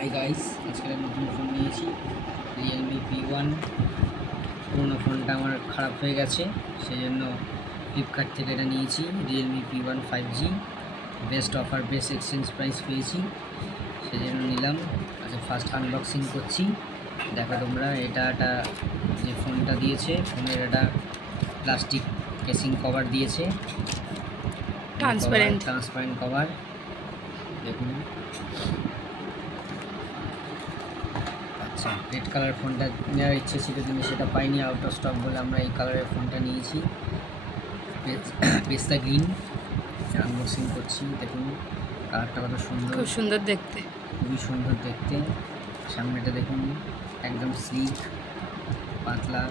Hi guys, আজকে নতুন phone নিয়েছি রিয়েলমি P1। পুরোনো ফোনটা আমার খারাপ হয়ে গেছে, সেই জন্য ফ্লিপকার্ট থেকে এটা নিয়েছি। Realme P1 5G best offer, best exchange price পেয়েছি, সেই জন্য নিলাম। আচ্ছা, ফার্স্ট আনবক্সিং করছি। দেখো তোমরা, এটা যে ফোনটা দিয়েছে, ফোনের এটা প্লাস্টিক কেসিং কভার দিয়েছে, ট্রান্সপারেন্ট কভার। দেখুন, আচ্ছা, রেড কালার ফোনটা নেওয়ার ইচ্ছে ছিল কিন্তু সেটা পাইনি, আউট অফ স্টক বলে আমরা এই কালারের ফোনটা নিয়েছি, পেস্তা গ্রিন। আনবক্সিং করছি। দেখুন কালারটা কত সুন্দর, খুব সুন্দর দেখতে, খুবই সুন্দর দেখতে। সামনেটা দেখুন, একদম স্লিক, পাতলা,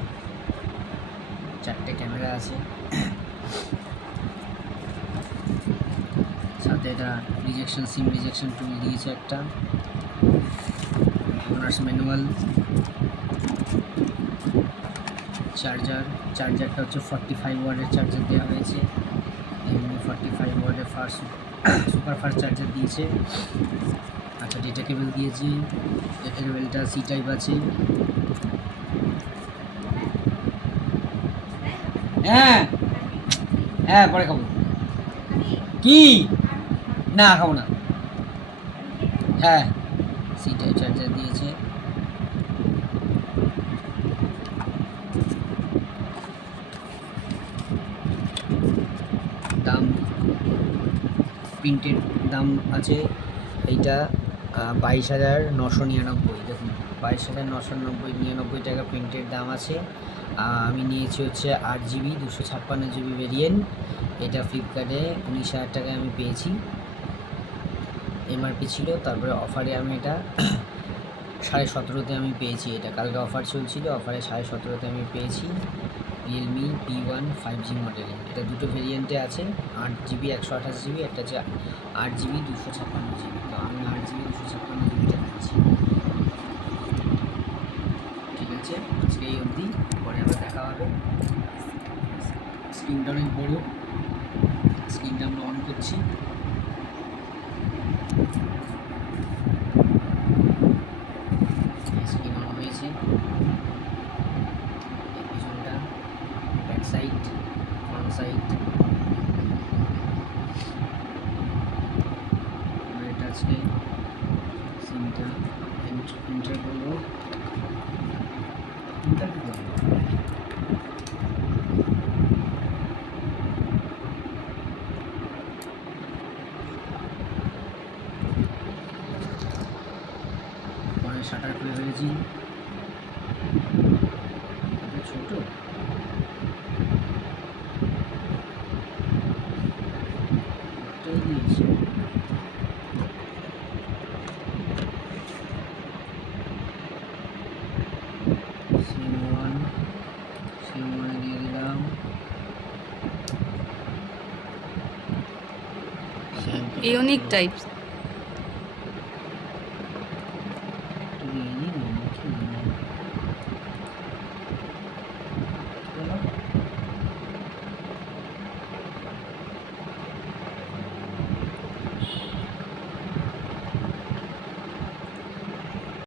4টে ক্যামেরা আছে, সাথে এটা সিম রিজেকশন টুল দিয়েছে একটা, ওনার্স ম্যানুয়াল, চার্জারটা হচ্ছে 45 ওয়াটের চার্জার দেওয়া হয়েছে। এমনি 45 ওয়াটের সুপার ফাস্ট চার্জার দিয়েছে। আচ্ছা, ডেটা কেবল দিয়েছি, ডেটা কেবলটা সি টাইপ আছে। হ্যাঁ হ্যাঁ, পরে খাবো। কি না, খাবো না। হ্যাঁ, সি টাইপ চার্জার দিয়েছে। দাম, প্রিন্টের দাম আছে এইটা 22,999। দেখুন, 22,999 টাকা প্রিন্টের দাম আছে। আমি নিয়েছি হচ্ছে 8GB 256GB ভেরিয়েন্ট। এটা ফ্লিপকার্টে 19,000 টাকায় আমি পেয়েছি, এমআরপি ছিল। তারপরে অফারে আমি এটা 17,500-তে আমি পেয়েছি। এটা কালকে অফার চলছিল, অফারে 17,500-তে আমি পেয়েছি। Realme P1 5G model. এটা দুটো ভেরিয়েন্টে আছে, 8GB 128GB, একটা হচ্ছে 8GB 256GB। তো আমি 8GB 256GBটা নিচ্ছি। ঠিক আছে, আজকে এই অবধি, পরে আবার দেখা হবে। স্ক্রিনটা অনেক বড়ো, স্ক্রিনটা আমরা অন করছি। স্ক্রিন অন হয়েছে। পিছনটা, ব্যাক সাইড, ফ্রন্ট সাইড। এটা আজকে সিমটা এন্টার করবো। পরে শাটার খুলে ফেলেছি, ছোট দিয়েছি। সিম1 দিয়ে দিলাম। Unique types.